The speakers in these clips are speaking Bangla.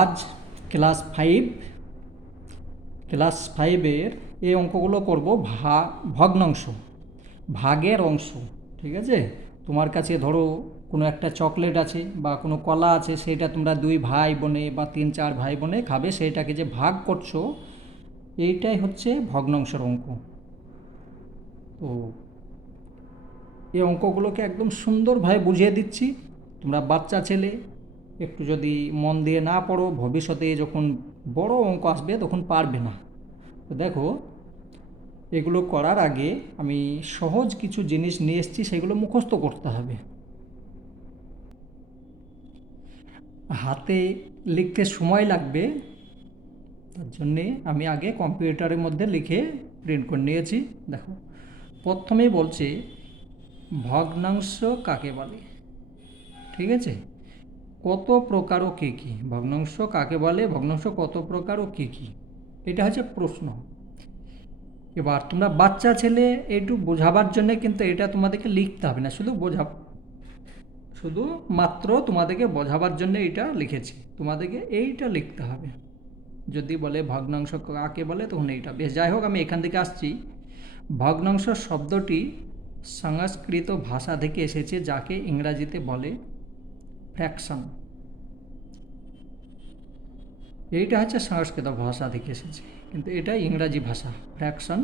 আজ ক্লাস ফাইভের এই অঙ্কগুলো করব ভগ্নাংশ, ভাগের অংশ। ঠিক আছে, তোমার কাছে ধরো কোনো একটা চকলেট আছে বা কোনো কলা আছে, সেটা তোমরা দুই ভাই বোনে বা তিন চার ভাই বোনে খাবে, সেইটাকে যে ভাগ করছো এইটাই হচ্ছে ভগ্নাংশের অঙ্ক। তো এই অঙ্কগুলোকে একদম সুন্দরভাবে বুঝিয়ে দিচ্ছি। তোমরা বাচ্চা ছেলে, একটু যদি মন দিয়ে না পড়ো, ভবিষ্যতে যখন বড় অঙ্ক আসবে তখন পারবে না। তো দেখো, এগুলো করার আগে আমি সহজ কিছু জিনিস নিয়ে এসেছি, সেগুলো মুখস্থ করতে হবে। হাতে লিখতে সময় লাগবে, তার জন্যে আমি আগে কম্পিউটারের মধ্যে লিখে প্রিন্ট করে নিয়েছি। দেখো, প্রথমেই বলছে ভগ্নাংশ কাকে বলে। ঠিক আছে, কত প্রকার ও কী কী, ভগ্নাংশ কাকে বলে, ভগ্নাংশ কত প্রকার ও কী কী, এটা হচ্ছে প্রশ্ন। এবার তোমরা বাচ্চা ছেলে, একটু বোঝাবার জন্যে কিন্তু এটা তোমাদেরকে লিখতে হবে না, শুধু মাত্র তোমাদেরকে বোঝাবার জন্য এটা লিখেছি। তোমাদেরকে এইটা লিখতে হবে। যদি বলে ভগ্নাংশ কাকে বলে, তখন এইটা। বেশ, যাই হোক, আমি এখান থেকে আসছি। ভগ্নাংশ শব্দটি সংস্কৃত ভাষা থেকে এসেছে, যাকে ইংরাজিতে বলে ফ্র্যাকশন। এইটা হচ্ছে সংস্কৃত ভাষা থেকে এসেছে, কিন্তু এটা ইংরাজি ভাষা, ফ্র্যাকশন।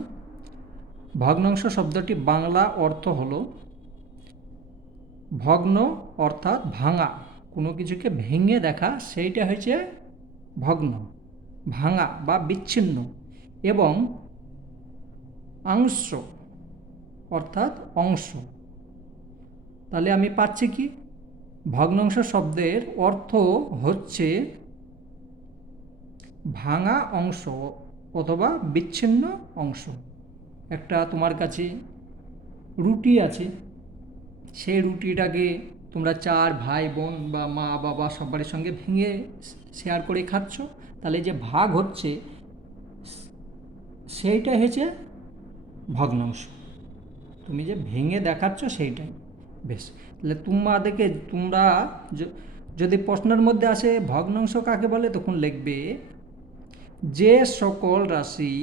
ভগ্নাংশ শব্দটি বাংলা অর্থ হলো ভগ্ন, অর্থাৎ ভাঙা, কোনো কিছুকে ভেঙে দেখা, সেইটা হচ্ছে ভগ্ন, ভাঙা বা বিচ্ছিন্ন। এবং অংশ, অর্থাৎ অংশ। তাহলে আমি পাচ্ছি কি, ভগ্নাংশ শব্দের অর্থ হচ্ছে ভাঙা অংশ অথবা বিচ্ছিন্ন অংশ। একটা তোমার কাছে রুটি আছে, সেই রুটিটাকে তোমরা চার ভাই বোন বা মা বাবা সবার সঙ্গে ভেঙে শেয়ার করে খাচ্ছ, তাহলে যে ভাগ হচ্ছে সেইটাই হচ্ছে ভগ্নাংশ। তুমি যে ভেঙে দেখাচ্ছ সেইটাই। বেশ, তাহলে তোমরা যদি প্রশ্নের মধ্যে আসে ভগ্নাংশ কাকে বলে, তখন লিখবে যে সকল রাশি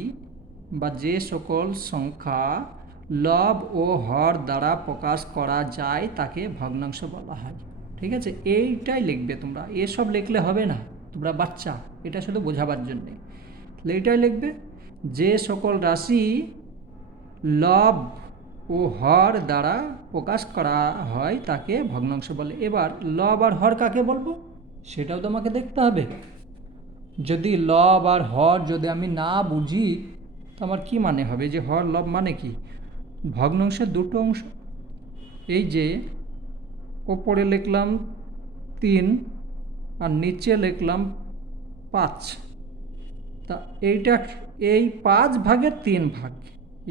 বা যে সকল সংখ্যা লব ও হর দ্বারা প্রকাশ করা যায় তাকে ভগ্নাংশ বলা হয়। ঠিক আছে, এইটাই লিখবে তোমরা, এসব লিখলে হবে না, তোমরা বাচ্চা, এটা শুধু বোঝাবার জন্যে। তাহলে এইটাই লিখবে, যে সকল রাশি লব ও হর দ্বারা প্রকাশ করা হয় তাকে ভগ্নাংশ বলে। এবার লব আর হর কাকে বলবো, সেটাও তোমাকে দেখতে হবে। যদি লব আর হর যদি আমি না বুঝি, তো আমার কী মানে হবে যে হর লব মানে কি। ভগ্নাংশের দুটো অংশ, এই যে ওপরে লিখলাম 3 আর নিচে লিখলাম 5, তা এই 5 ভাগের 3 ভাগ,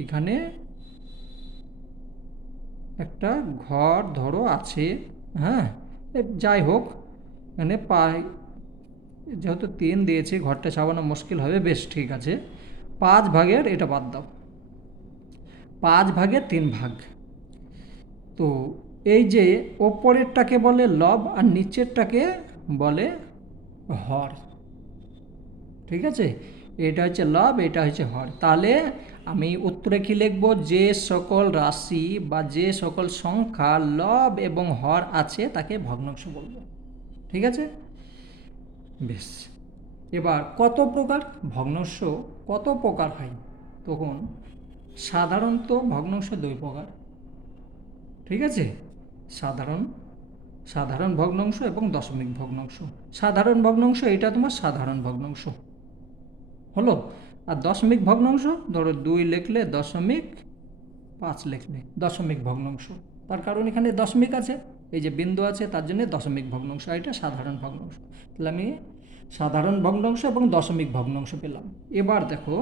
এখানে একটা ঘর ধরো আছে। হ্যাঁ, যাই হোক, এখানে যেহেতু 3 দিয়েছি, ঘরটা ছাপানো মুশকিল হবে। বেশ, ঠিক আছে, 5 ভাগের এটা বাদ দাও, 5 ভাগের 3 ভাগ। তো এই যে ওপরেরটাকে বলে লব আর নিচেরটাকে বলে হর। ঠিক আছে, এটা হচ্ছে লব, এটা হচ্ছে হর। তাহলে আমি উত্তরে কি লিখব, যে সকল রাশি বা যে সকল সংখ্যা লব এবং হর আছে তাকে ভগ্নাংশ বলবো। ঠিক আছে, বেশ। এবার কত প্রকার ভগ্নাংশ, কত প্রকার হয়, তখন সাধারণত ভগ্নাংশ 2 প্রকার। ঠিক আছে, সাধারণ ভগ্নাংশ এবং দশমিক ভগ্নাংশ। সাধারণ ভগ্নাংশ এটা তোমার সাধারণ ভগ্নাংশ হলো। আর দশমিক ভগ্নাংশ, ধরো 2 লিখলে 0.5 লিখলে দশমিক ভগ্নাংশ, তার কারণ এখানে দশমিক আছে, এই যে বিন্দু আছে, তার জন্য দশমিক ভগ্নাংশ। এটা সাধারণ ভগ্নাংশ। তাহলে আমি সাধারণ ভগ্নাংশ এবং দশমিক ভগ্নাংশ পেলাম। এবার দেখো,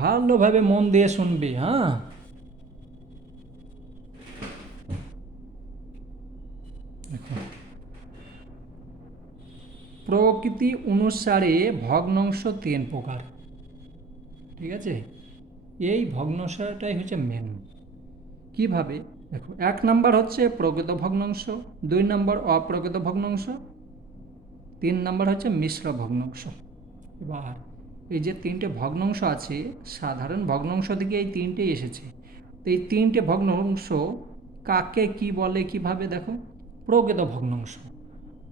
ভালোভাবে মন দিয়ে শুনবি। হ্যাঁ, দেখো, প্রকৃতি অনুসারে ভগ্নাংশ 3 প্রকার। ঠিক আছে, এই ভগ্নাংশটাই হচ্ছে মেন। কিভাবে, দেখো, 1 নম্বর হচ্ছে প্রকৃত ভগ্নাংশ, 2 নম্বর অপ্রকৃত ভগ্নাংশ, 3 নাম্বার হচ্ছে মিশ্র ভগ্নাংশ। এবার এই যে 3টে ভগ্নাংশ আছে, সাধারণ ভগ্নাংশ থেকে এই 3টেই এসেছে। তো এই 3টে ভগ্নাংশ কাকে কি বলে কিভাবে দেখো? প্রকৃত ভগ্নাংশ।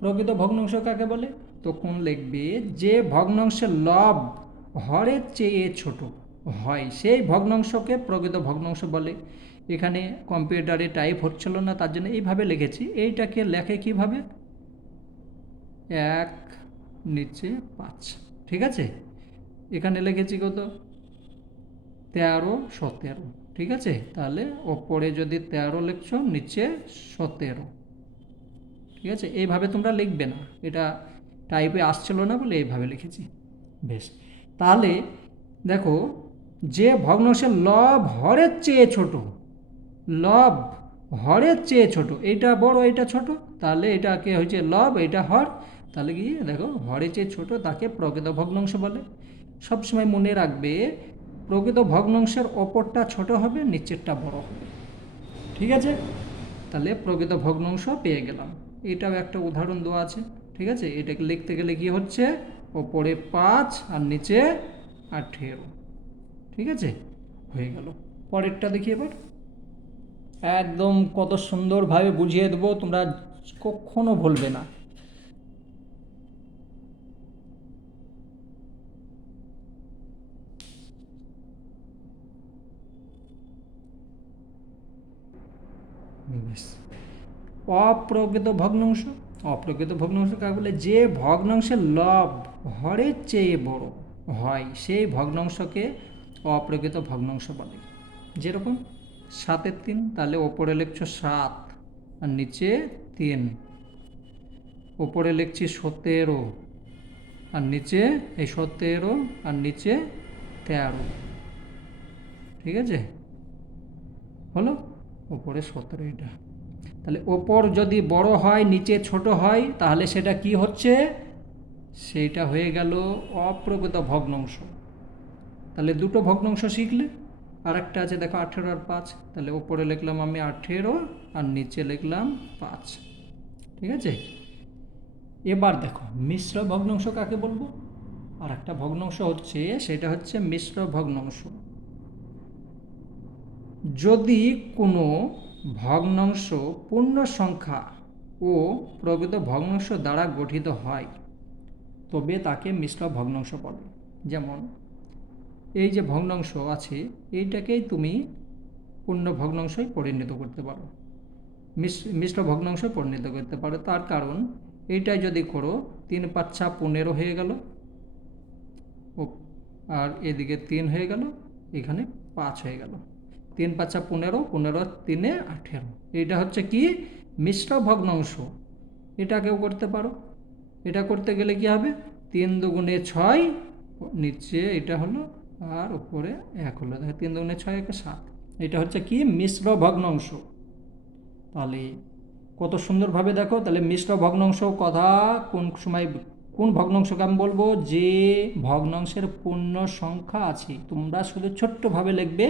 প্রকৃত ভগ্নাংশ কাকে বলে? তখন লিখবে যে ভগ্নাংশের লব হরের চেয়ে ছোট হয় সেই ভগ্নাংশকে প্রকৃত ভগ্নাংশ বলে। এখানে কম্পিউটারে টাইপ হচ্ছিল না, তার জন্য এইভাবে লিখেছি। এইটাকে লেখে কিভাবে? 1 নিচে 5, ঠিক আছে? এখানে লিখেছি কত? 13 17, ঠিক আছে? তাহলে ওপরে যদি 13 লিখছো, নিচে 17, ঠিক আছে? এইভাবে তোমরা লিখবে না, এটা টাইপে আসছিল না বলে এইভাবে লিখেছি। বেশ, তাহলে দেখো যে ভগ্নাংশের লব হরের চেয়ে ছোট, লব হরের চেয়ে ছোট, এইটা বড় এটা ছোট, তাহলে এটাকে হচ্ছে লব, এটা হর, তাহলে কি দেখো হরের চেয়ে ছোট তাকে প্রকৃত ভগ্নাংশ বলে। সবসময় মনে রাখবে প্রকৃত ভগ্নাংশের ওপরটা ছোট হবে, নিচেরটা বড় হবে, ঠিক আছে? তাহলে প্রকৃত ভগ্নাংশ পেয়ে গেলাম। এটাও একটা উদাহরণ দেওয়া আছে, ঠিক আছে? এটাকে লিখতে গেলে কি হচ্ছে? ওপরে 5 আর নিচে 18, ঠিক আছে? হয়ে গেল। পরেরটা দেখি এবার। একদম কত সুন্দরভাবে বুঝিয়ে দেবো, তোমরা কখনো ভুলবে না। বেশ, অপ্রকৃত ভগ্নাংশ। অপ্রকৃত ভগ্নাংশ কাকে বলে? যে ভগ্নাংশের লব হরের চেয়ে বড় হয় সেই ভগ্নাংশকে অপ্রকৃত ভগ্নাংশ বলে। যেরকম 7-এর 3, তাহলে ওপরে লিখছো 7 আর নিচে 3, ওপরে লিখছি 17 আর নিচে এই 17 আর নিচে 13, ঠিক আছে? হলো ওপরে 17 এটা। তাহলে ওপর যদি বড় হয় নিচে ছোট হয় তাহলে সেটা কি হচ্ছে? সেইটা হয়ে গেল অপ্রকৃত ভগ্নাংশ। তাহলে দুটো ভগ্নাংশ শিখলে। আর একটা আছে দেখো 18 আর 5, তাহলে ওপরে লিখলাম আমি 18 আর নিচে লিখলাম 5, ঠিক আছে? এবার দেখো মিশ্র ভগ্নাংশ কাকে বলবো? আর একটা ভগ্নাংশ হচ্ছে, সেটা হচ্ছে মিশ্র ভগ্নাংশ। যদি কোনো ভগ্নাংশ পূর্ণ সংখ্যা ও প্রকৃত ভগ্নাংশ দ্বারা গঠিত হয় তবে তাকে মিশ্র ভগ্নাংশ বলে। যেমন এই যে ভগ্নাংশ আছে এইটাকেই তুমি পূর্ণ ভগ্নাংশই পরিণত করতে পারো, মিশ্র ভগ্নাংশ পরিণত করতে পারো। তার কারণ এইটাই যদি করো 3 5 15 হয়ে গেল, আর এদিকে 3 হয়ে গেল, এখানে 5 হয়ে গেল। 3 5 15, 15 3 18, এইটা হচ্ছে কি? মিশ্র ভগ্নাংশ। এটাকেও করতে পারো। এটা করতে গেলে কি হবে? 3 দুগুণে 6, নিচে এটা হলো আর উপরে 1 হলো, দেখো 3 দুগুণে 6 1 7, এটা হচ্ছে কি? মিশ্র ভগ্নাংশ। তাহলে কত সুন্দরভাবে দেখো, তাহলে মিশ্র ভগ্নাংশ কথা কোন সময় কোন ভগ্নাংশকে আমি বলবো? যে ভগ্নাংশের পূর্ণ সংখ্যা আছে। তোমরা শুধু ছোট্টভাবে লিখবে,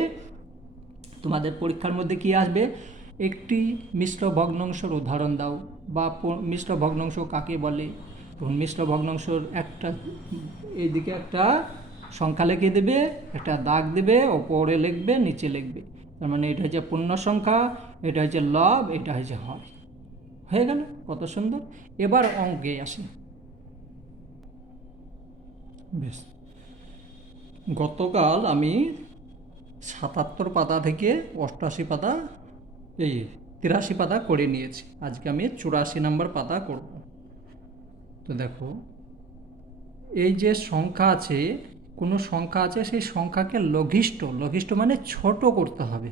তোমাদের পরীক্ষার মধ্যে কি আসবে? একটি মিশ্র ভগ্নাংশের উদাহরণ দাও, বা মিশ্র ভগ্নাংশ কাকে বলে। তখন মিশ্র ভগ্নাংশর একটা এইদিকে একটা সংখ্যা লিখে দেবে, একটা দাগ দেবে, ওপরে লিখবে নিচে লিখবে, তার মানে এটা হচ্ছে পূর্ণ সংখ্যা, এটা হচ্ছে লব, এটা হচ্ছে হর। হয়ে গেল, কত সুন্দর। এবার অঙ্কে আসি। বেশ, গতকাল আমি 77 পাতা থেকে 88 পাতা, এই 83 পাতা করে নিয়েছি। আজকে আমি 84 নম্বর পাতা করব। তো দেখো এই যে সংখ্যা আছে, কোনো সংখ্যা আছে, সেই সংখ্যাকে লঘিষ্ঠ, লঘিষ্ঠ মানে ছোট করতে হবে।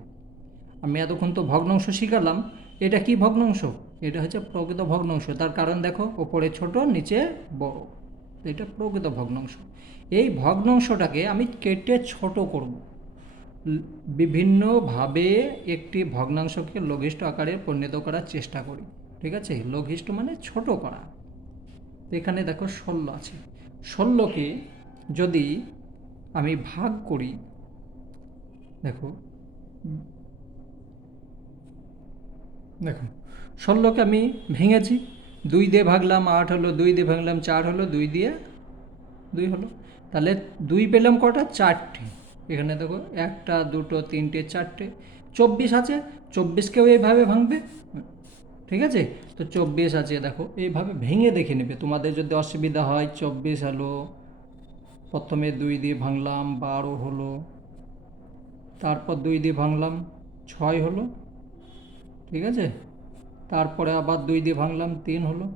আমি এতক্ষণ তো ভগ্নাংশ শিখালাম, এটা কি ভগ্নাংশ? এটা হচ্ছে প্রকৃত ভগ্নাংশ। তার কারণ দেখো ওপরে ছোট নিচে বড়, এটা প্রকৃত ভগ্নাংশ। এই ভগ্নাংশটাকে আমি কেটে ছোট করব, বিভিন্নভাবে একটি ভগ্নাংশকে লঘিষ্ঠ আকারে পরিণত করার চেষ্টা করি, ঠিক আছে? লঘিষ্ঠ মানে ছোট করা। এখানে দেখো 16 আছে, 16কে যদি আমি ভাগ করি, দেখো দেখো 16কে আমি ভেঙেছি, 2 দিয়ে ভাগলাম 8 হলো, 2 দিয়ে ভাগলাম 4 হলো, 2 দিয়ে 2 হলো। তাহলে 2 পেলাম কটা? 4টে। এখানে দেখো 1টা 2টো 3টে 4টে, 24 আছে। 24কেও এইভাবে ভাঙবে, ঠিক আছে? তো 24 আছে, দেখো এইভাবে ভেঙে দেখে নেবে। তোমাদের যদি অসুবিধা হয়, 24 হলো, প্রথমে 2 দিয়ে ভাঙলাম 12 হলো, তারপর 2 দিয়ে ভাঙলাম 6 হলো, ঠিক আছে? তারপরে আবার 2 দিয়ে ভাঙলাম 3 হলো।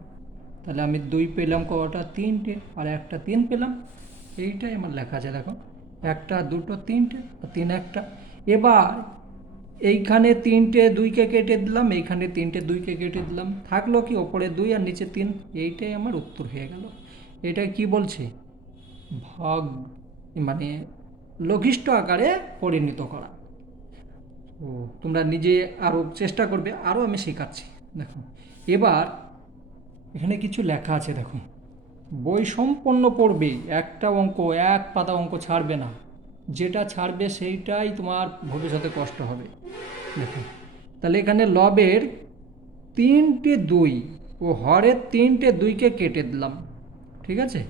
তাহলে আমি 2 পেলাম কটা? 3টে, আর একটা 3 পেলাম। এইটাই আমার লেখা আছে, দেখো 1টা 2টো 3টে, আর 3 একটা। এবার এইখানে 3টে 2কে কেটে দিলাম, এইখানে 3টে 2কে কেটে দিলাম, থাকলো কি? ওপরে 2 আর নিচে 3। এইটাই আমার উত্তর হয়ে গেল। এটা কি বলছে? ভাগ, মানে লঘিষ্ঠ আকারে পরিণত করা। ও, তোমরা নিজে আরও চেষ্টা করবে, আরও আমি শেখাচ্ছি। দেখো এবার এখানে কিছু লেখা আছে, দেখো বই সম্পূর্ণ পড়বে, একটা অঙ্ক, এক পাতা অঙ্ক ছাড়বে না। যেটা ছাড়বে সেইটাই তোমার ভবিষ্যতে কষ্ট হবে। দেখো, তাহলে এখানে লবের 3টে 2 ও হরের 3টে 2কে কেটে দিলাম, ঠিক আছে?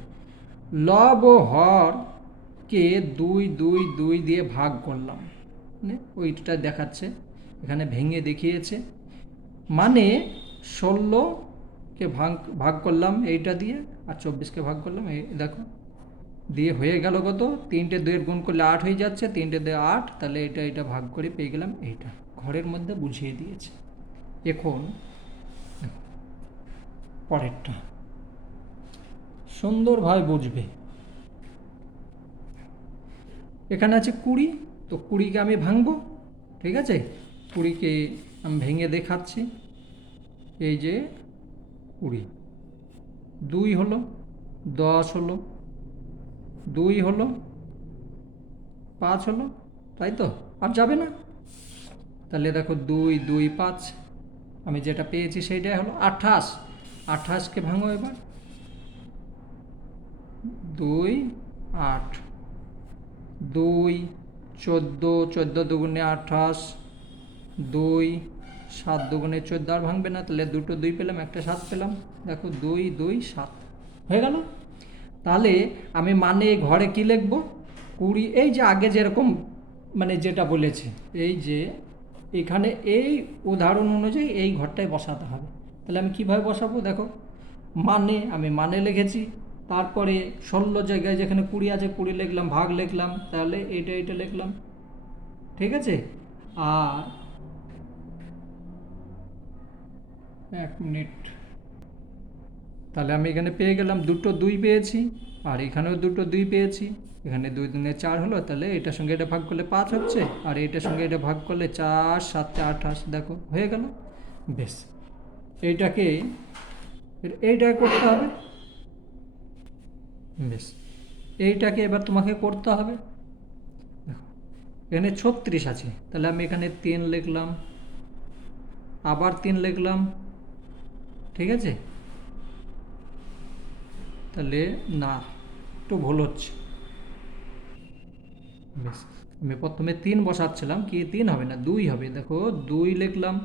লব ও হরকে 2 2 2 দিয়ে ভাগ করলাম, মানে ওইটা দেখাচ্ছে, এখানে ভেঙে দেখিয়েছে। মানে 16কে ভাগ ভাগ করলাম এইটা দিয়ে, আর 24কে ভাগ করলাম, এই দেখো দিয়ে হয়ে গেল কত? 3টে 2 গুণ করলে 8 হয়ে যাচ্ছে, 3টে 2 8, তাহলে এটা ভাগ করে পেয়ে গেলাম এইটা। ঘরের মধ্যে বুঝিয়ে দিয়েছে। এখন পরেরটা সুন্দরভাবে বুঝবে। এখানে আছে 20, তো 20কে আমি ভাঙবো, ঠিক আছে? 20কে আমি ভেঙে দেখাচ্ছি। এই যে 20, 2 হলো, 10 হলো, 2 হলো, 5 হলো, তাই তো? আর যাবে না। তাহলে দেখো 2 2 5, আমি যেটা পেয়েছি সেইটাই হলো 28। 28কে ভাঙো এবার, 2 8, 2 14, 14 দুগুণে 28, 2 7 দুগুণে 14, আর ভাঙবে না। তাহলে 2টো 2 পেলাম, একটা 7 পেলাম। দেখো 2 2 7 হয়ে গেল। তাহলে আমি মানে ঘরে কি লিখব? 20, এই যে আগে যেরকম মানে যেটা বলেছে, এই যে এখানে এই উদাহরণ অনুযায়ী এই ঘরটায় বসাতে হবে। তাহলে আমি কিভাবে বসাবো? দেখো, মানে আমি মানে লিখেছি, তারপরে 16 জায়গায় যেখানে 20 আছে 20 লিখলাম, ভাগ লিখলাম, তাহলে এটা লিখলাম, ঠিক আছে? আর 1 মিনিট, তাহলে আমি এখানে পেয়ে গেলাম 2টো 2 পেয়েছি, আর এখানেও 2টো 2 পেয়েছি। এখানে 2 2 4 হলো, তাহলে এটার সঙ্গে এটা ভাগ করলে 5 হচ্ছে, আর এটার সঙ্গে এটা ভাগ করলে 4 7 28, দেখো হয়ে গেল। বেশ, এইটাকে করতে হবে। বেশ, এইটাকে এবার তোমাকে করতে হবে। দেখো এখানে 36 আছে, তাহলে আমি এখানে 3 লিখলাম, আবার 3 লিখলাম, ঠিক আছে? তাহলে না, একটু ভুল হচ্ছে। বেশ, আমি প্রথমে 3 বসাচ্ছিলাম, কি 3 হবে না 2 হবে। দেখো 2 লিখলাম,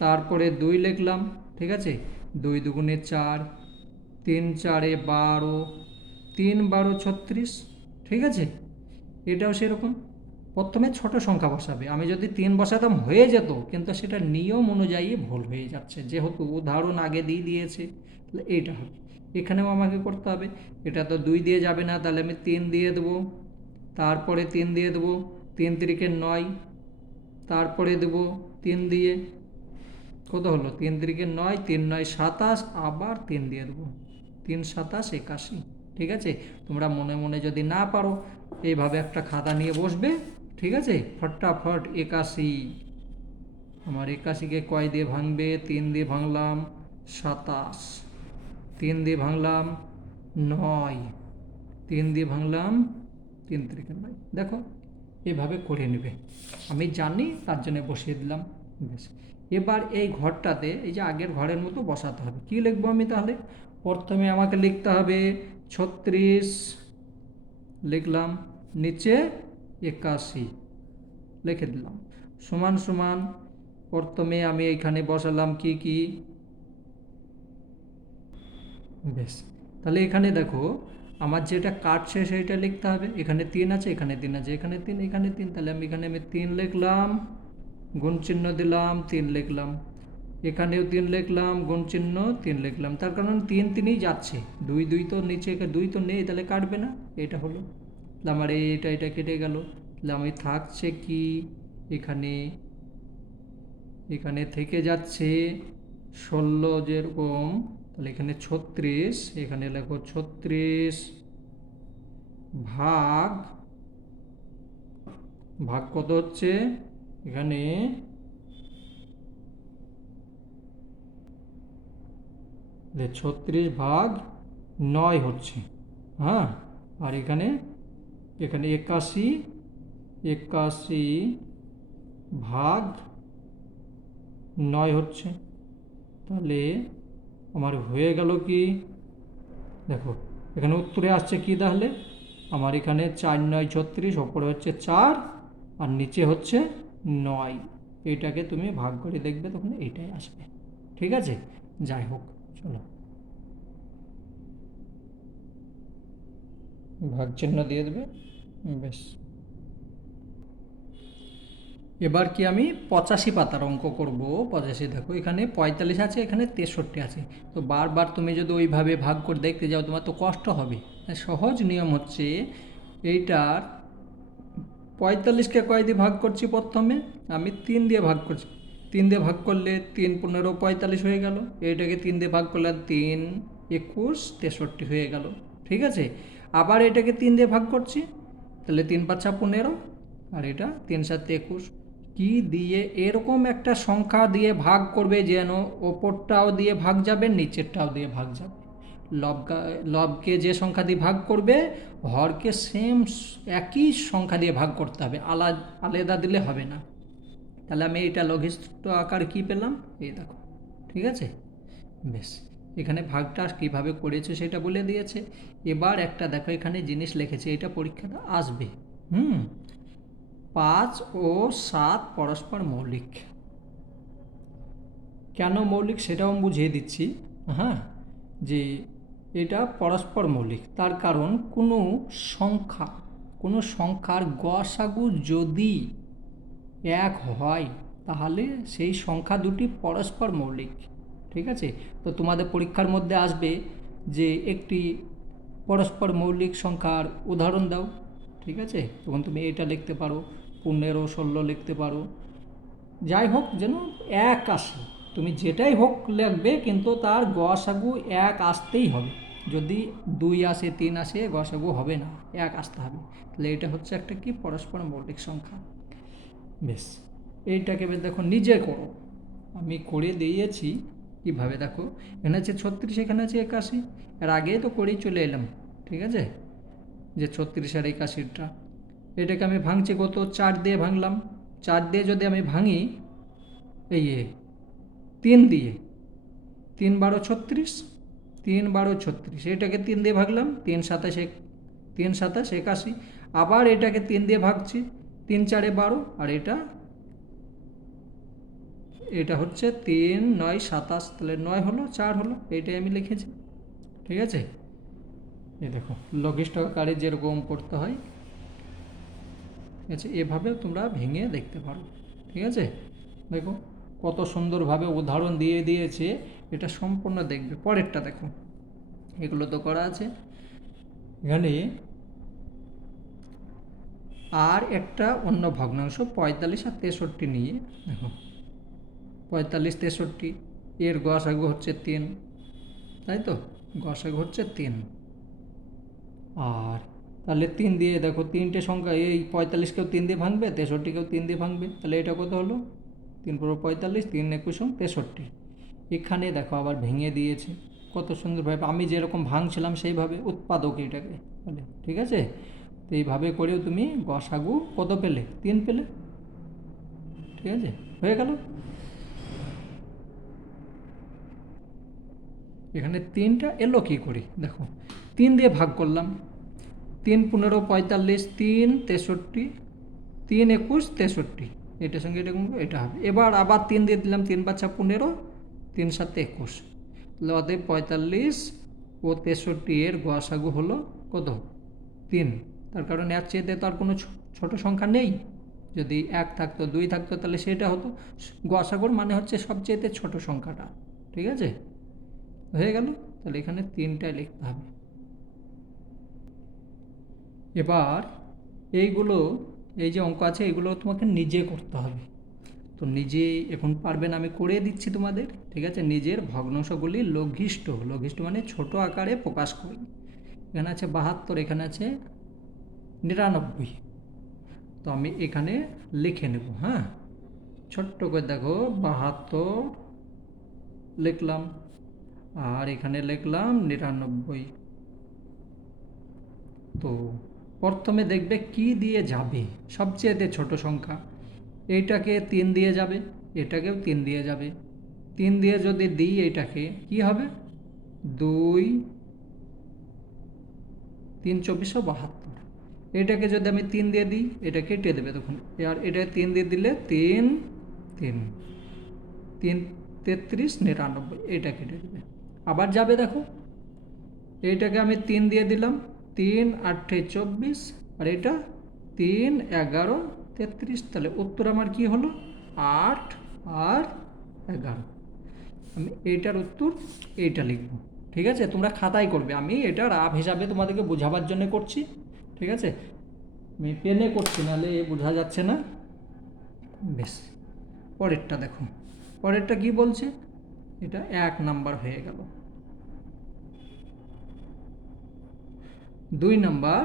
তারপরে 2 লিখলাম, ঠিক আছে? 2 দুগুণে 4, 3 4 12, 3 12 36, ঠিক আছে? এটাও সেরকম, প্রথমে ছোট সংখ্যা বসাবে। আমি যদি 3 বসাতাম হয়ে যেত, কিন্তু সেটা নিয়ম অনুযায়ী ভুল হয়ে যাচ্ছে, যেহেতু উদাহরণ আগে দিয়ে দিয়েছে। তাহলে এইটা হবে, এখানেও আমাকে করতে হবে। এটা তো 2 দিয়ে যাবে না, তাহলে আমি 3 দিয়ে দেবো, তারপরে 3 দিয়ে দেবো, 3 3 9, তারপরে দেবো 3 দিয়ে, কত হলো? 3 3 9, 3 9 27, আবার 3 দিয়ে দেবো, 3 27 81, ঠিক আছে? তোমরা মনে মনে যদি না পারো, এইভাবে একটা খাতা নিয়ে বসবে, ঠিক আছে? ফটাফট 81, আমার 81কে কয় দিয়ে ভাঙবে? 3 দিয়ে ভাঙলাম 27, 3 দিয়ে ভাঙলাম 9, 3 দিয়ে ভাঙলাম 3 3 9, দেখো এভাবে করে নেবে। আমি জানি, তার জন্য বসিয়ে দিলাম। বেশ, এবার এই ঘরটাতে এই যে আগের ঘরের মতো বসাতে হবে। কি লিখবো আমি তাহলে? প্রথমে আমাকে লিখতে হবে 36, লিখলাম, নিচে 81 লিখে দিলাম, সমান সমান। প্রথমে আমি এইখানে বসালাম কি কি? বেশ, তাহলে এখানে দেখো আমার যেটা কাটছে সেইটা লিখতে হবে। এখানে 3 আছে, এখানে 3 আছে, এখানে 3, এখানে 3, তাহলে আমি 3 লিখলাম, গুণ চিহ্ন দিলাম, 3 লিখলাম। এখানেও 3 লিখলাম, গুণ চিহ্ন 3 লিখলাম। তার কারণ 3 3ই যাচ্ছে, 2 2 তো নিচে, 2 তো নেই, তাহলে কাটবে না। এটা হলো, তাহলে আমার এটা কেটে গেল। তাহলে আমি থাকছে কি এখানে, এখানে থেকে যাচ্ছে 16 যেরকম, তাহলে এখানে 36, এখানে লেখো 36 ভাগ, ভাগ কত হচ্ছে এখানে, 36/9 হচ্ছে। হ্যাঁ, আর এখানে এখানে 81, 81/9 হচ্ছে। তাহলে আমার হয়ে গেল কি, দেখো এখানে উত্তরে আসছে কি, তাহলে আমার এখানে 4 9 36, ওপরে হচ্ছে 4 আর নিচে হচ্ছে 9। এইটাকে তুমি ভাগ করে দেখবে, তখন এইটাই আসবে। ঠিক আছে, যাই হোক, চলো ভাগ চিহ্ন দিয়ে দেবে। বেশ, এবার কি আমি 85 পাতার অঙ্ক করব। 85, দেখো এখানে 45 আছে, এখানে 63 আছে। তো বারবার তুমি যদি ওইভাবে ভাগ করে দেখতে যাও, তোমার তো কষ্ট হবে। সহজ নিয়ম হচ্ছে এইটার, 45কে কয় দিয়ে ভাগ করছি, প্রথমে আমি 3 দিয়ে ভাগ করছি। 3 দিয়ে ভাগ করলে 3 15 45 হয়ে গেল। এটাকে 3 দিয়ে ভাগ করলে 3 21 63 হয়ে গেল। ঠিক আছে, আবার এটাকে 3 দিয়ে ভাগ করছি, তাহলে 3 5 15, আর এটা 3 7 21। কি দিয়ে এরকম একটা সংখ্যা দিয়ে ভাগ করবে যেন ওপরটাও দিয়ে ভাগ যাবে, নিচেরটাও দিয়ে ভাগ যাবে। লবকে যে সংখ্যা দিয়ে ভাগ করবে, হরকে সেম একই সংখ্যা দিয়ে ভাগ করতে হবে, আলাদা দিলে হবে না। তাহলে আমি এটা লঘিষ্ঠ আকার কি পেলাম, এই দেখো। ঠিক আছে, বেশ, এখানে ভাগটা কীভাবে করেছে সেটা বলে দিয়েছে। এবার একটা দেখো এখানে জিনিস লিখেছে, এটা পরীক্ষাটা আসবে। 5 ও 7 পরস্পর মৌলিক। কেন মৌলিক সেটাও বুঝিয়ে দিচ্ছি। হ্যাঁ, যে এটা পরস্পর মৌলিক, তার কারণ কোনো সংখ্যার গসাগু যদি 1 হয়, তাহলে সেই সংখ্যা দুটি পরস্পর মৌলিক। ঠিক আছে, তো তোমাদের পরীক্ষার মধ্যে আসবে যে একটি পরস্পর মৌলিক সংখ্যার উদাহরণ দাও। ঠিক আছে, তখন তুমি এটা লিখতে পারো, 15 16 লিখতে পারো। যাই হোক, যেন 1 আসে, তুমি যেটাই হোক লিখবে, কিন্তু তার গসাগু 1 আসতেই হবে। যদি 2 আসে 3 আসে, গসাগু হবে না, 1 আসতে হবে। তাহলে এটা হচ্ছে একটা কি পরস্পর মৌলিক সংখ্যা। বেশ, এইটাকে বেশ দেখো নিজে করো, আমি করে দিয়েছি কীভাবে, দেখো এখানে আছে 36, এখানে আছে 81, এর আগে তো করেই চলে এলাম। ঠিক আছে, যে 36 আর 81টা, এটাকে আমি ভাঙছি কত, 4 দিয়ে ভাঙলাম। 4 দিয়ে যদি আমি ভাঙি, এই 3 দিয়ে, 3 12 36, 3 12 36, এটাকে 3 দিয়ে ভাগলাম, 3 27, 3 27 81। আবার এটাকে 3 দিয়ে ভাগছি, 3 4 12, আর এটা হচ্ছে 3 9 27, তাহলে 9 হলো, 4 হলো, এইটাই আমি লিখেছি। ঠিক আছে, এই দেখো লঘিষ্ঠ আকারে যেরকম করতে হয়। ঠিক আছে, এভাবে তোমরা ভেঙে দেখতে পারো। ঠিক আছে, দেখো কত সুন্দরভাবে উদাহরণ দিয়ে দিয়েছে, এটা সম্পূর্ণ দেখবে। পরেরটা দেখো, এগুলো তো করা আছে। এখানে আর একটা অন্য ভগ্নাংশ 45 আর 63 নিয়ে দেখো, 45 63, এর গসাগু হচ্ছে 3, তাই তো, গসাগু হচ্ছে 3। আর তাহলে 3 দিয়ে দেখো, 3টে সংখ্যা, এই 45কেও 3 দিয়ে ভাঙবে, 63কেও 3 দিয়ে ভাঙবে, তাহলে এটা কত হলো, 3 × 45, 3 21 63। এখানে দেখো আবার ভেঙে দিয়েছে কত সুন্দরভাবে, আমি যেরকম ভাঙছিলাম সেইভাবে, উৎপাদক এটাকে বলে। ঠিক আছে, তো এইভাবে করেও তুমি গসাগু কত পেলে, 3 পেলে। ঠিক আছে, হয়ে গেল। এখানে 3টা এলো কী করে, দেখো 3 দিয়ে ভাগ করলাম, 3 15 45, 3 63, 3 21 63, এটার সঙ্গে এটা গুনবো, এটা হবে। এবার আবার 3 দিয়ে দিলাম, 3 5 15, 3 7 21, তাহলে অতএব 45 ও 63 এর গসাগু হলো কত? 3। তার কারণ এর চেয়েতে তো আর কোনো ছোট সংখ্যা নেই। যদি 1 থাকতো 2 থাকতো তাহলে সেটা হতো। গসাগুর মানে হচ্ছে সবচেয়ে ছোট সংখ্যাটা। ঠিক আছে, হয়ে গেল। তাহলে এখানে 3টাই লিখতে হবে। এবার এইগুলো, এই যে অঙ্ক আছে এগুলো তোমাকে নিজে করতে হবে। তো নিজে এখন পারবে না, আমি করে দিচ্ছি তোমাদের। ঠিক আছে, নিজের ভগ্নাংশগুলি লঘিষ্ঠ, লঘিষ্ঠ মানে ছোট আকারে প্রকাশ করি। এখানে আছে 72, এখানে আছে 99। তো আমি এখানে লিখে নেব। হ্যাঁ, ছোট্ট করে দেখো 72 লিখলাম, আর এখানে লিখলাম 99। তো প্রথমে দেখবে কি দিয়ে যাবে, সবচেয়ে ছোট সংখ্যা। এইটাকে 3 দিয়ে যাবে, এটাকেও 3 দিয়ে যাবে। 3 দিয়ে যদি দিই এইটাকে কি হবে? 2 3 2472। এটাকে যদি আমি 3 দিয়ে দিই এটা কেটে দেবে তখন, আর এটা 3 দিয়ে দিলে 3 3 3 33 99, এটা কেটে দেবে। আবার যাবে দেখো, এইটাকে আমি 3 দিয়ে দিলাম, 3 8 24, আর এটা 3 11 33। তাহলে উত্তর আমার কি হলো? 8 আর 11। আমি এইটার উত্তর এইটা লিখব। ঠিক আছে, তোমরা খাতায় করবে, আমি এটা রাফ হিসাবে তোমাদেরকে বোঝাবার জন্য করছি। ঠিক আছে, আমি পেনে করছি, নাহলে বোঝা যাচ্ছে না। বেশ, পরেরটা দেখো, পরেরটা কি বলছে? এটা 1 নাম্বার হয়ে গেল। 2 নাম্বার,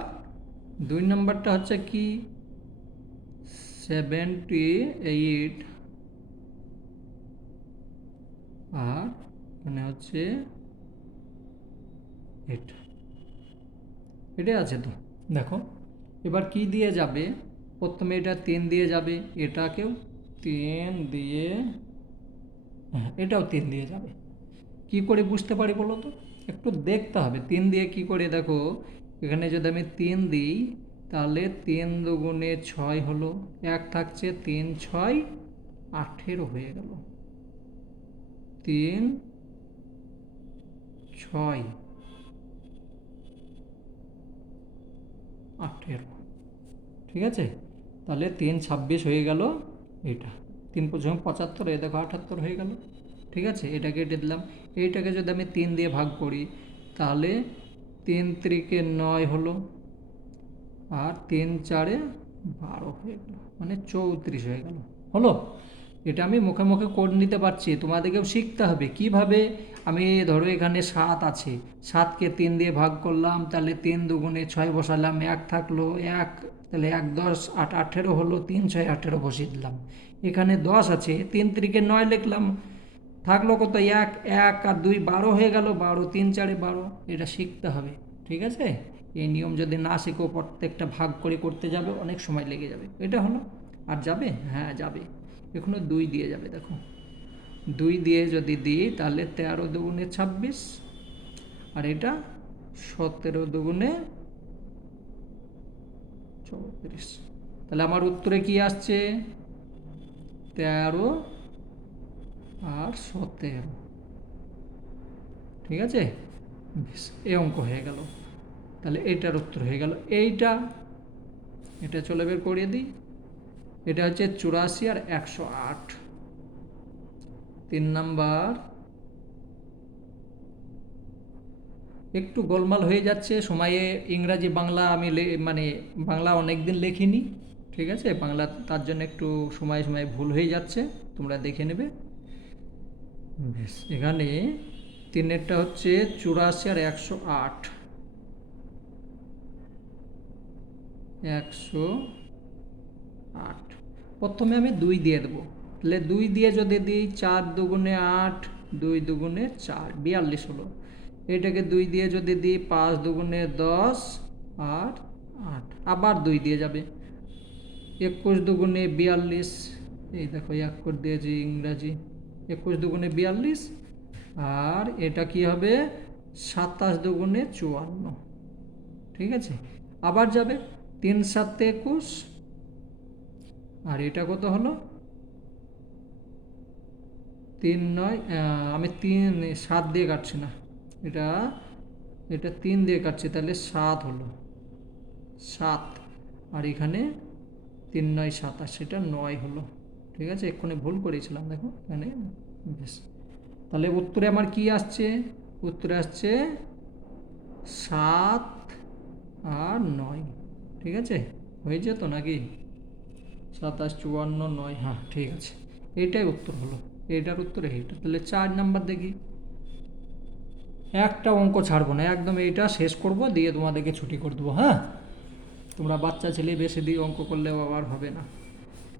2 নাম্বারটা হচ্ছে কি? 78 আর মানে হচ্ছে এটা, এটাই আছে তো। দেখো এবার কি দিয়ে যাবে? প্রথমে এটা 3 দিয়ে যাবে, এটাকেও 3 দিয়ে, হ্যাঁ এটাও 3 দিয়ে যাবে। কি করে বুঝতে পারি বলো তো? একটু দেখতে হবে 3 দিয়ে কি করে। দেখো এখানে যদি আমি 3 দিই তাহলে 3 দুগুণে 6 হলো, 1 থাকছে, 3 6 18 হয়ে গেল। 3 6 18, ঠিক আছে। তাহলে 3 26 হয়ে গেল। এটা 3 75, এই দেখো 78 হয়ে গেল। ঠিক আছে, এটা কেটে দিলাম। এইটাকে যদি আমি 3 দিয়ে ভাগ করি তাহলে 3 3 9 হলো, আর 3 4 12 হয়ে গেল, মানে 34 হয়ে গেল। হলো, এটা আমি মুখে মুখে করে নিতে পারছি, তোমাদেরকেও শিখতে হবে কিভাবে। আমি ধরো এখানে 7 আছে, 7কে 3 দিয়ে ভাগ করলাম, তাহলে 3 দুগুণে 6 বসালাম, 1 থাকলো 1, তাহলে 1 10 8 18 হলো, 3 6 18 বসিয়ে দিলাম। এখানে 10 আছে, 3 3 9 লিখলাম, থাকলো কত? 1 1 আর 2 12 হয়ে গেল, 12 3 4 12। এটা শিখতে হবে। ঠিক আছে, এই নিয়ম যদি না শিখো প্রত্যেকটা ভাগ করে করতে যাবে অনেক সময় লেগে যাবে। এটা হলো, আর যাবে? হ্যাঁ যাবে। এখনো 2 দিয়ে যাবে। দেখো 2 দিয়ে যদি দিই তাহলে 13 দুগুণে 26, আর এটা 17 দুগুণে 34। তাহলে আমার উত্তরে কি আসছে? 13 আর 17। ঠিক আছে, বেশ, এই অঙ্ক হয়ে গেল। তাহলে এইটার উত্তর হয়ে গেল এইটা। এটা চলে বের করিয়ে দিই। এটা হচ্ছে 84 আর 108। 3 নাম্বার একটু গোলমাল হয়ে যাচ্ছে সময়ে, ইংরাজি বাংলা আমি মানে বাংলা অনেক দিন লেখিনি। ঠিক আছে, বাংলা তার জন্য একটু সময় সময় ভুল হয়ে যাচ্ছে, তোমরা দেখে নেবে। বেশ, এখানে 3এরটা হচ্ছে 84 আর 108। 108 প্রথমে আমি 2 দিয়ে দেবো, তাহলে 2 দিয়ে যদি দিই 4 দুগুণে 8, 2 দুগুণে 4 42 হলো। এটাকে 2 দিয়ে যদি দিই 5 দুগুণে 10 আর 8, আবার 2 দিয়ে যাবে, 21 দুগুণে 42। এই দেখো 1 করে দিয়েছি ইংরাজি, 21 দুগুণে 42, আর এটা কি হবে? 27 দুগুণে 54। ঠিক আছে, আবার যাবে 3 7 21, আর এটা কত হলো? 3 9, আমি 3 7 দিয়ে কাটছি না, এটা এটা 3 দিয়ে কাটছে, তাহলে 7 হলো, 7। আর এখানে 3 9 27, সেটা 9 হলো। ঠিক আছে, এক্ষুনি ভুল করেছিলাম, দেখো এখানে। বেশ, তাহলে উত্তরে আমার কি আসছে? উত্তরে আসছে 7 আর 9। ঠিক আছে, হয়ে যেত নাকি? 27 54 9, হ্যাঁ ঠিক আছে, এইটাই উত্তর হলো। এইটার উত্তর এইটা। তাহলে 4 নাম্বার দেখি। একটা অঙ্ক ছাড়বো না, একদম এইটা শেষ করব, দিয়ে তোমাদেরকে ছুটি করে দেবো। হ্যাঁ, তোমরা বাচ্চা ছেলে, বেশি দিয়ে অঙ্ক করলেও আবার হবে না।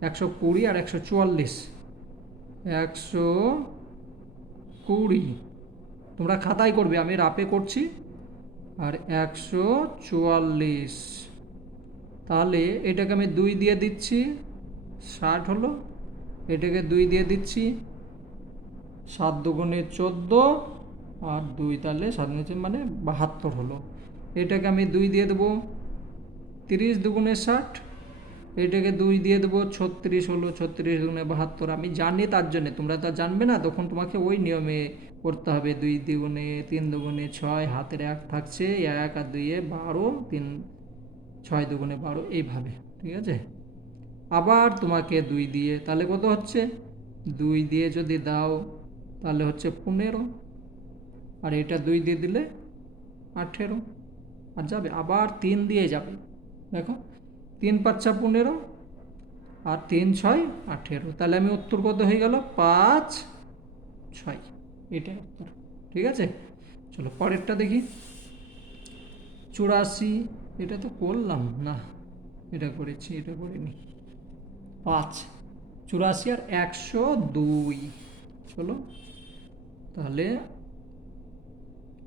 120 আর 144। 120 তোমরা খাতায় করবে, আমি রাপে করছি। আর 144, তাহলে এটাকে আমি 2 দিয়ে দিচ্ছি, 60 হলো। এটাকে 2 দিয়ে দিচ্ছি, 7 দুগুণে 14, আর 2, তাহলে 7 নিচে মানে 72 হলো। এটাকে আমি 2 দিয়ে দেবো, 30 দুগুণে 60। এটাকে 2 দিয়ে দেবো, 36 হলো। 36 দুগুণে 72, আমি জানি, তার জন্যে তোমরা তো জানবে না, তখন তোমাকে ওই নিয়মে করতে হবে। 2 দুগুণে 3 দুগুণে 6, হাতের 1 থাকছে, 1 আর 2 12, 3 6 দুগুণে 12, এইভাবে। ঠিক আছে, আবার তোমাকে 2 দিয়ে, তাহলে কত হচ্ছে? 2 দিয়ে যদি দাও তাহলে হচ্ছে 15, আর এটা 2 দিয়ে দিলে 18। আর যাবে, আবার 3 দিয়ে যাবে, দেখো 3 5 15, আর 3 6 18। তাহলে আমি উত্তর কত হয়ে গেল? 5 6, এটাই উত্তর। ঠিক আছে, চলো পরেরটা দেখি। 84, এটা তো করলাম না, এটা করেছি, এটা করিনি। 5 84 আর 102। চলো তাহলে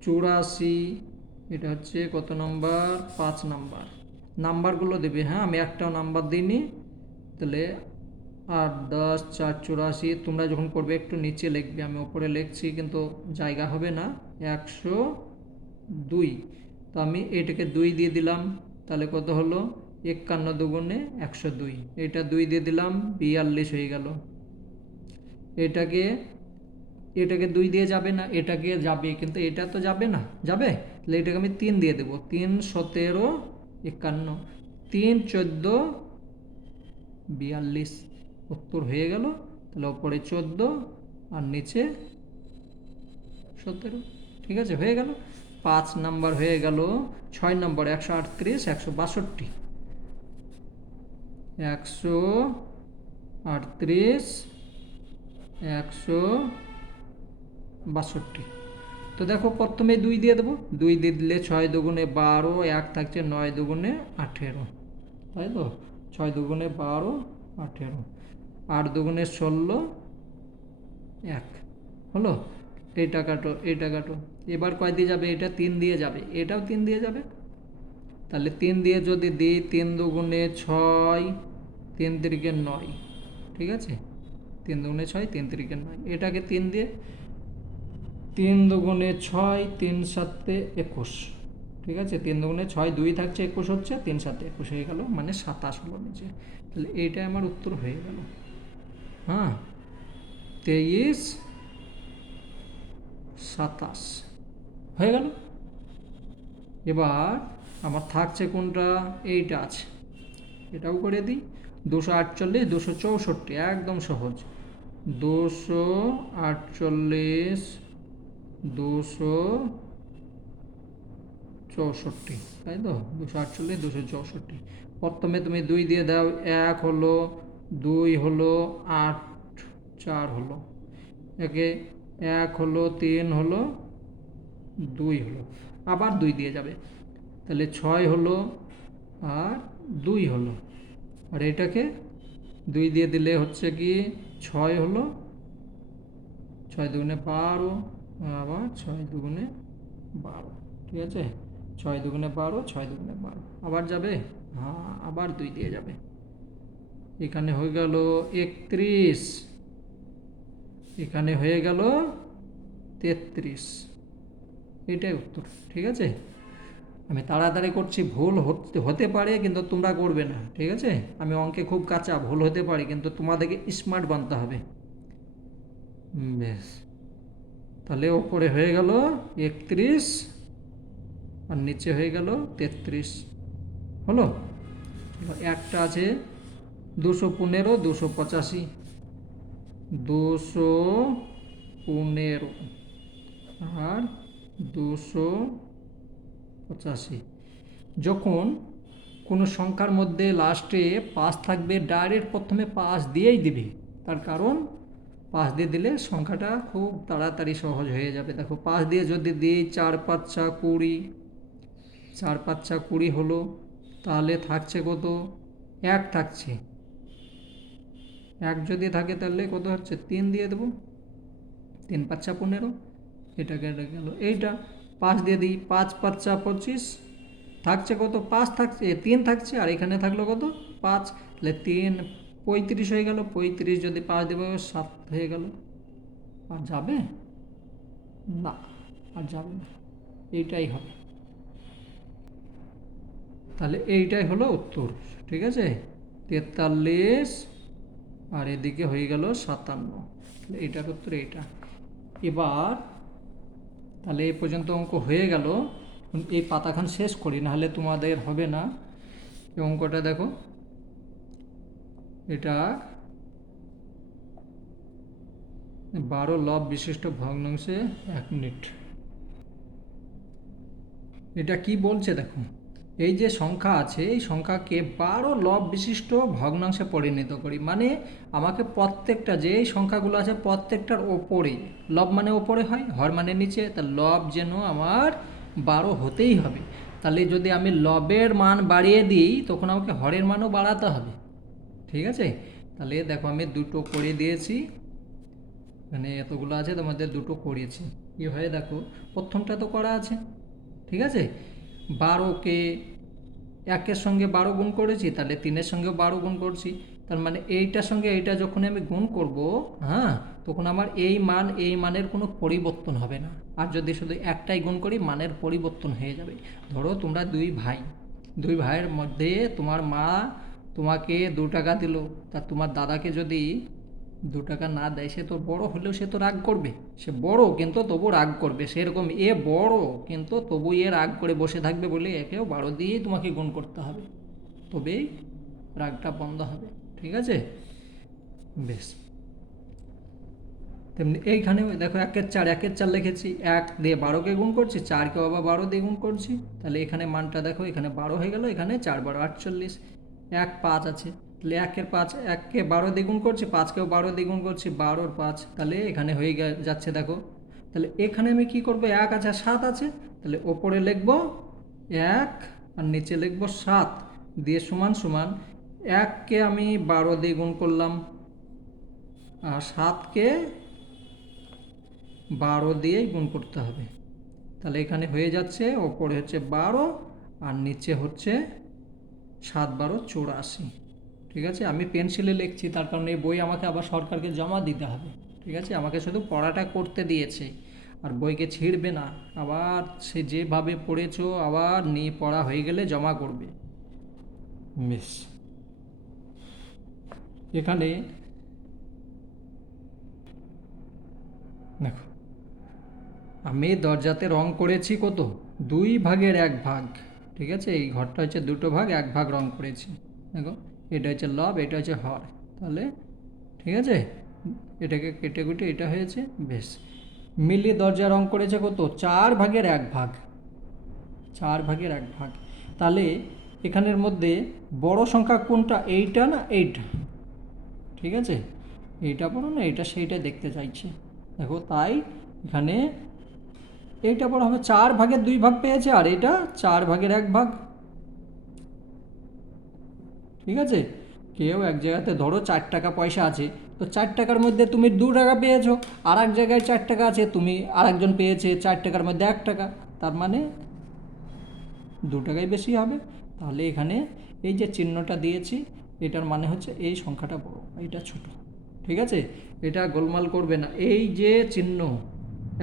84, এটা হচ্ছে কত নাম্বার? 5 নাম্বার। নাম্বারগুলো দেবে, হ্যাঁ, আমি একটাও নাম্বার দিইনি। তাহলে 8 10 4 84, তোমরা যখন করবে একটু নিচে লিখবে, আমি ওপরে লিখছি কিন্তু জায়গা হবে না। 102, তো আমি এটাকে 2 দিয়ে দিলাম, তাহলে কত হলো? 51 দুগুণে 102। এটা 2 দিয়ে দিলাম, 42 হয়ে গেল। এটাকে এটাকে 2 দিয়ে যাবে না, এটাকে যাবে, কিন্তু এটা তো যাবে না, যাবে। তাহলে এটাকে আমি 3 দিয়ে দেবো, 3 17 51, 3 14 42, উত্তর হয়ে গেল। তাহলে ওপরে 14 আর নিচে 17। ঠিক আছে, হয়ে গেল। 5 নাম্বার হয়ে গেল। 6 নম্বর 138 162। 138 162। তো দেখো, প্রথমে 2 দিয়ে দেবো, 2 দিয়ে দিলে 6 দুগুণে 12, 1 থাকছে 9 দুগুণে 18, তাই তো? 6 দুগুণে 12 18, 8 দুগুণে 16, 1 হলো। এইটা কাটো, এইটা কাটো। এবার কয় দিয়ে যাবে? এটা 3 দিয়ে যাবে, এটাও 3 দিয়ে যাবে। তাহলে 3 দিয়ে যদি দিই, 3 দুগুণে 6, 3 তিরিকে 9। ঠিক আছে, 3 দুগুণে 6, 3 তিরিকে 9। এটাকে 3 দিয়ে, 3 দুগুণে 6, 3 7 21। ঠিক আছে, 3 দুগুণে 6, 2 থাকছে, 21 হচ্ছে, 3 7 21 হয়ে গেল, মানে 27 হলো নিচে। তাহলে এইটাই আমার উত্তর হয়ে গেল। হ্যাঁ, 23 27 হয়ে গেল। এবার আমার থাকছে কোনটা? এইটা আছে, এটাও করে দিই। 248 264, একদম সহজ। 248 264, তাই তো? 248 264। প্রথমে তুমি 2 দিয়ে দাও, 1 হলো, 2 হলো, 8 4 হলো। একে 1 হলো, 3 হলো, 2 হলো। আবার 2 দিয়ে যাবে, তাহলে 6 হলো আর 2 হলো। আর এটাকে 2 দিয়ে দিলে হচ্ছে কি 6 হলো, 6 দুগুণে 12, আবার 6 দুগুণে 12। ঠিক আছে, 6 দুগুণে 12, 6 দুগুণে 12, আবার যাবে, হ্যাঁ, আবার 2 দিয়ে যাবে। এখানে হয়ে গেল 31, এখানে হয়ে গেল 33। এটাই উত্তর। ঠিক আছে, আমি তাড়াতাড়ি করছি, ভুল হতে পারে, কিন্তু তোমরা করবে না। ঠিক আছে, আমি অঙ্কে খুব কাঁচা, ভুল হতে পারে, কিন্তু তোমাদেরকে স্মার্ট বানতে হবে। বেশ, তাহলে ওপরে হয়ে গেল 31 আর নিচে হয়ে গেল 33 হলো। এবার একটা আছে 215, 285, 215 আর 285। যখন কোনো সংখ্যার মধ্যে লাস্টে 5 থাকবে, ডাইরেক্ট প্রথমে 5 দিয়েই দিবে। তার কারণ 5 দিয়ে দিলে সংখ্যাটা খুব তাড়াতাড়ি সহজ হয়ে যাবে। দেখো 5 দিয়ে যদি দিই 4 5 20, 4 5 20 হলো, তাহলে থাকছে কত? 1 থাকছে। 1 যদি থাকে তাহলে কত হচ্ছে? 3 দিয়ে দেবো, 3 5 15, এটা কেটে গেল। এইটা 5 দিয়ে দিই, 5 5 25, থাকছে কত? 5 থাকছে, 3 থাকছে, আর এখানে থাকলো কত? 5, তাহলে 3 35 হয়ে গেল। 35 যদি 5 দেবো 7 হয়ে গেল। আর যাবে না, আর যাবে না, এইটাই হবে। তাহলে এইটাই হলো উত্তর। ঠিক আছে, 43 আর এদিকে হয়ে গেল 57। এইটার উত্তর এইটা। এবার তাহলে এই পর্যন্ত অঙ্ক হয়ে গেল। এই পাতাখান শেষ করি, নাহলে তোমাদের হবে না। এই অঙ্কটা দেখো, এটা 12 লব বিশিষ্ট ভগ্নাংশে 1 মিনিট। এটা কি বলছে দেখো, এই যে সংখ্যা আছে, এই সংখ্যাকে 12 লব বিশিষ্ট ভগ্নাংশে পরিণত করি। মানে আমাকে প্রত্যেকটা যে সংখ্যাগুলো আছে প্রত্যেকটার ওপরে, লব মানে ওপরে হয়, হর মানে নিচে, তা লব যেন আমার 12 হতেই হবে। তাহলে যদি আমি লবের মান বাড়িয়ে দিই তখন আমাকে হরের মানও বাড়াতে হবে। ঠিক আছে, তাহলে দেখো আমি দুটো করে দিয়েছি, মানে এতগুলো আছে তার মধ্যে দুটো করিয়েছি। কী হয় দেখো, প্রথমটা তো করা আছে। ঠিক আছে, 12কে 1-এর সঙ্গে 12 গুণ করেছি, তাহলে 3-এর সঙ্গেও 12 গুণ করছি। তার মানে এইটার সঙ্গে এইটা যখন আমি গুণ করব, হ্যাঁ, তখন আমার এই মান এই মানের কোনো পরিবর্তন হবে না। আর যদি শুধু একটাই গুণ করি মানের পরিবর্তন হয়ে যাবে। ধরো তোমরা দুই ভাইয়ের মধ্যে তোমার মা তোমাকে 2 টাকা দিল, তা তোমার দাদাকে যদি 2 টাকা না দেয়, সে তো বড় হলেও সে তো রাগ করবে। সে বড় কিন্তু তবু রাগ করবে। সেরকম এ বড় কিন্তু তবু এ রাগ করে বসে থাকবে বলে একেও 12 দিয়েই তোমাকে গুণ করতে হবে, তবেই রাগটা বন্ধ হবে। ঠিক আছে, বেশ। তেমনি এইখানে দেখো 1-এর 4 লিখেছি, 1 দিয়ে 12কে গুণ করছি, 4কেও আবার 12 দিয়ে গুণ করছি। তাহলে এখানে মানটা দেখো, এখানে 12 হয়ে গেল, এখানে 4 12 48। 1 5 আছে, তাহলে 1-এর 5, 1কে 12 দিয়ে গুণ করছি, 5কেও 12 দিয়ে গুণ করছি, 12-র 5, তাহলে এখানে হয়ে যাচ্ছে দেখো। তাহলে এখানে আমি কি করব, 1 আছে আর 7 আছে, তাহলে ওপরে লিখব 1 আর নিচে লিখব 7 দিয়ে সমান সমান 1কে আমি 12 দিয়ে গুণ করলাম আর 7কে 12 দিয়েই গুণ করতে হবে। তাহলে এখানে হয়ে যাচ্ছে, ওপরে হচ্ছে 12 আর নিচে হচ্ছে 7 12 84। ঠিক আছে, আমি পেন্সিলে লিখছি তার কারণে এই বই আমাকে আবার সরকারকে জমা দিতে হবে। ঠিক আছে, আমাকে শুধু পড়াটা করতে দিয়েছে, আর বইকে ছিঁড়বে না। আবার সে যেভাবে পড়েছো আবার নিয়ে পড়া হয়ে গেলে জমা করবে। মিস এখানে দেখো, আমি দরজাতে রং করেছি কত, 2/1 ভাগ। ঠিক আছে, এই ঘরটা হচ্ছে 2 ভাগ, 1 ভাগ রং করেছি। দেখো, এটা হচ্ছে লব, এটা হচ্ছে হর। তাহলে ঠিক আছে, এটাকে কেটে কুটে এটা হয়েছে। বেশ, মিলি দরজা রং করেছে কত, 4/1 ভাগ। 4/1 ভাগ। তাহলে এখানের মধ্যে বড় সংখ্যা কোনটা, এইটা না এইটা? ঠিক আছে, এইটা বড় না এইটা, সেইটা দেখতে চাইছে। দেখো, তাই এখানে এইটা বড় হবে, 4/2 ভাগ পেয়েছে, আর এটা 4/1 ভাগ। ঠিক আছে, কেউ এক জায়গাতে ধরো 4 টাকা পয়সা আছে, তো 4 টাকার মধ্যে তুমি 2 টাকা পেয়েছো, আর এক জায়গায় 4 টাকা আছে, তুমি আর একজন পেয়েছে 4 টাকার মধ্যে 1 টাকা, তার মানে 2 টাকাই বেশি হবে। তাহলে এখানে এই যে চিহ্নটা দিয়েছি, এটার মানে হচ্ছে এই সংখ্যাটা বড়, এইটা ছোট। ঠিক আছে, এটা গোলমাল করবে না, এই যে চিহ্ন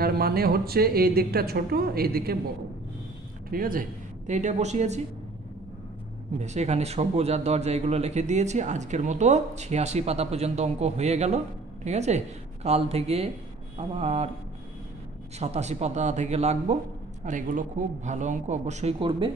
এর মানে হচ্ছে এই দিকটা ছোট, এই দিকে বড়। ঠিক আছে, তো এইটা বসিয়েছি। বেশ, এখানে সবুজ আর দরজা এগুলো লিখে দিয়েছি। আজকের মতো 86 পাতা পর্যন্ত অঙ্ক হয়ে গেল। ঠিক আছে, কাল থেকে আবার 87 পাতা থেকে লাগবো। আর এগুলো খুব ভালো অঙ্ক অবশ্যই করবে।